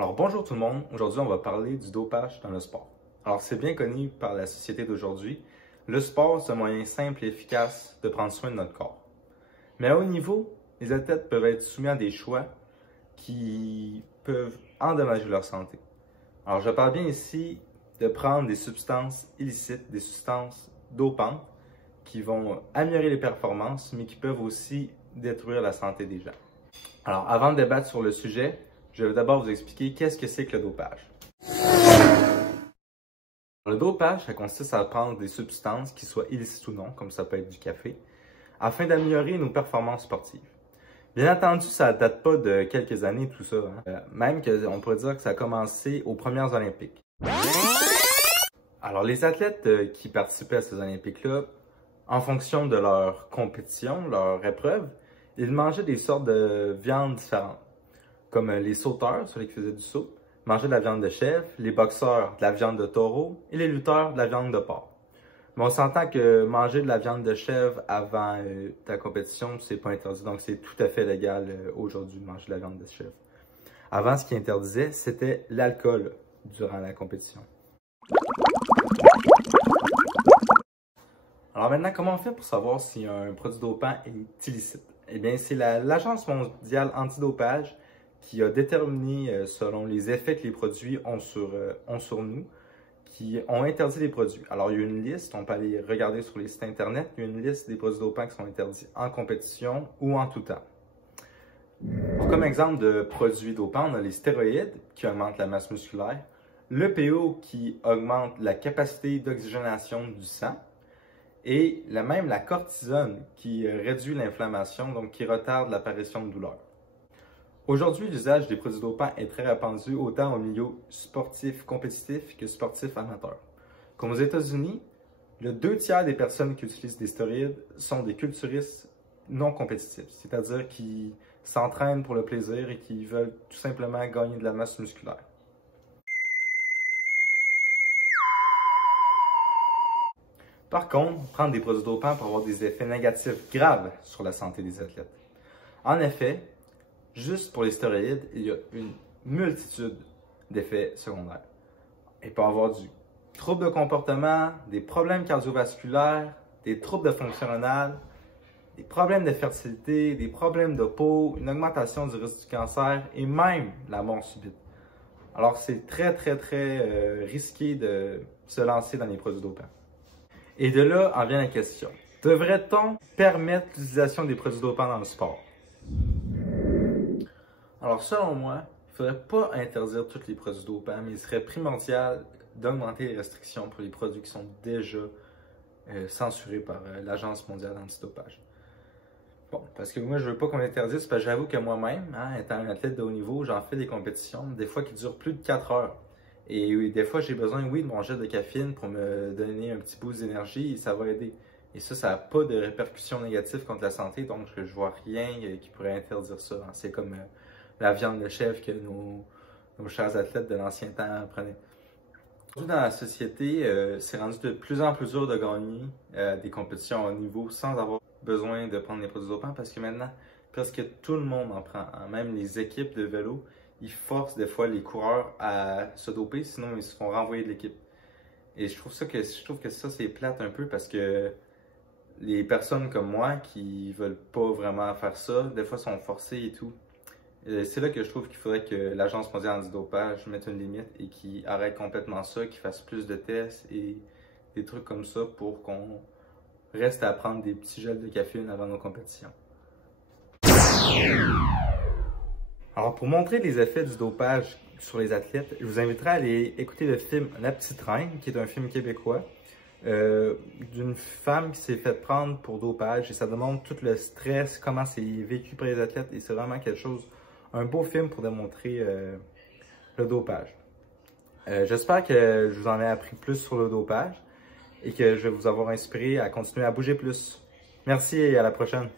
Alors bonjour tout le monde, aujourd'hui on va parler du dopage dans le sport. Alors c'est bien connu par la société d'aujourd'hui, le sport c'est un moyen simple et efficace de prendre soin de notre corps. Mais à haut niveau, les athlètes peuvent être soumis à des choix qui peuvent endommager leur santé. Alors je parle bien ici de prendre des substances illicites, des substances dopantes qui vont améliorer les performances mais qui peuvent aussi détruire la santé des gens. Alors avant de débattre sur le sujet, je vais d'abord vous expliquer qu'est-ce que c'est que le dopage. Le dopage, ça consiste à prendre des substances qui soient illicites ou non, comme ça peut être du café, afin d'améliorer nos performances sportives. Bien entendu, ça ne date pas de quelques années tout ça, même qu'on pourrait dire que ça a commencé aux premières Olympiques. Alors les athlètes qui participaient à ces Olympiques-là, en fonction de leur compétition, leur épreuve, ils mangeaient des sortes de viandes différentes. Comme les sauteurs, ceux qui faisaient du saut, mangeaient de la viande de chèvre, les boxeurs de la viande de taureau et les lutteurs de la viande de porc. Mais on s'entend que manger de la viande de chèvre avant ta compétition, c'est pas interdit, donc c'est tout à fait légal aujourd'hui de manger de la viande de chèvre. Avant, ce qui interdisait, c'était l'alcool durant la compétition. Alors maintenant, comment on fait pour savoir si un produit dopant est illicite? Eh bien, c'est l'Agence mondiale antidopage qui a déterminé, selon les effets que les produits ont sur nous, qui ont interdit les produits. Alors, il y a une liste, on peut aller regarder sur les sites Internet, il y a une liste des produits dopants qui sont interdits en compétition ou en tout temps. Comme exemple de produits dopants, on a les stéroïdes qui augmentent la masse musculaire, l'EPO qui augmente la capacité d'oxygénation du sang, et même la cortisone qui réduit l'inflammation, donc qui retarde l'apparition de douleurs. Aujourd'hui, l'usage des produits dopants est très répandu autant au milieu sportif compétitif que sportif amateur. Comme aux États-Unis, le 2/3 des personnes qui utilisent des stéroïdes sont des culturistes non compétitifs, c'est-à-dire qui s'entraînent pour le plaisir et qui veulent tout simplement gagner de la masse musculaire. Par contre, prendre des produits dopants peut avoir des effets négatifs graves sur la santé des athlètes. En effet, juste pour les stéroïdes, il y a une multitude d'effets secondaires. Il peut y avoir du trouble de comportement, des problèmes cardiovasculaires, des troubles de fonction rénale, des problèmes de fertilité, des problèmes de peau, une augmentation du risque du cancer et même la mort subite. Alors c'est très risqué de se lancer dans les produits dopants. Et de là en vient la question. Devrait-on permettre l'utilisation des produits dopants dans le sport? Alors, selon moi, il ne faudrait pas interdire tous les produits dopants, mais il serait primordial d'augmenter les restrictions pour les produits qui sont déjà censurés par l'Agence mondiale antidopage. Bon, parce que moi, je ne veux pas qu'on interdise, parce que j'avoue que moi-même, étant un athlète de haut niveau, j'en fais des compétitions, des fois qui durent plus de 4 heures. Et oui, des fois, j'ai besoin, oui, de mon jet de caféine pour me donner un petit boost d'énergie et ça va aider. Et ça n'a pas de répercussions négatives contre la santé, donc je ne vois rien qui pourrait interdire ça. C'est comme la viande de chèvre que nos chers athlètes de l'ancien temps prenaient. Aujourd'hui, dans la société, c'est rendu de plus en plus dur de gagner des compétitions à haut niveau sans avoir besoin de prendre des produits dopants parce que maintenant, presque tout le monde en prend. Même les équipes de vélo, ils forcent des fois les coureurs à se doper, sinon ils se font renvoyer de l'équipe. Et je trouve que ça, c'est plate un peu parce que les personnes comme moi qui veulent pas vraiment faire ça, des fois sont forcées et tout. C'est là que je trouve qu'il faudrait que l'Agence mondiale antidopage mette une limite et qu'il arrête complètement ça, qu'il fasse plus de tests et des trucs comme ça pour qu'on reste à prendre des petits gels de caféine avant nos compétitions. Alors pour montrer les effets du dopage sur les athlètes, je vous inviterai à aller écouter le film La Petite Reine, qui est un film québécois, d'une femme qui s'est fait prendre pour dopage et ça démontre tout le stress, comment c'est vécu par les athlètes et c'est vraiment quelque chose, un beau film pour démontrer le dopage. J'espère que je vous en ai appris plus sur le dopage et que je vais vous avoir inspiré à continuer à bouger plus. Merci et à la prochaine.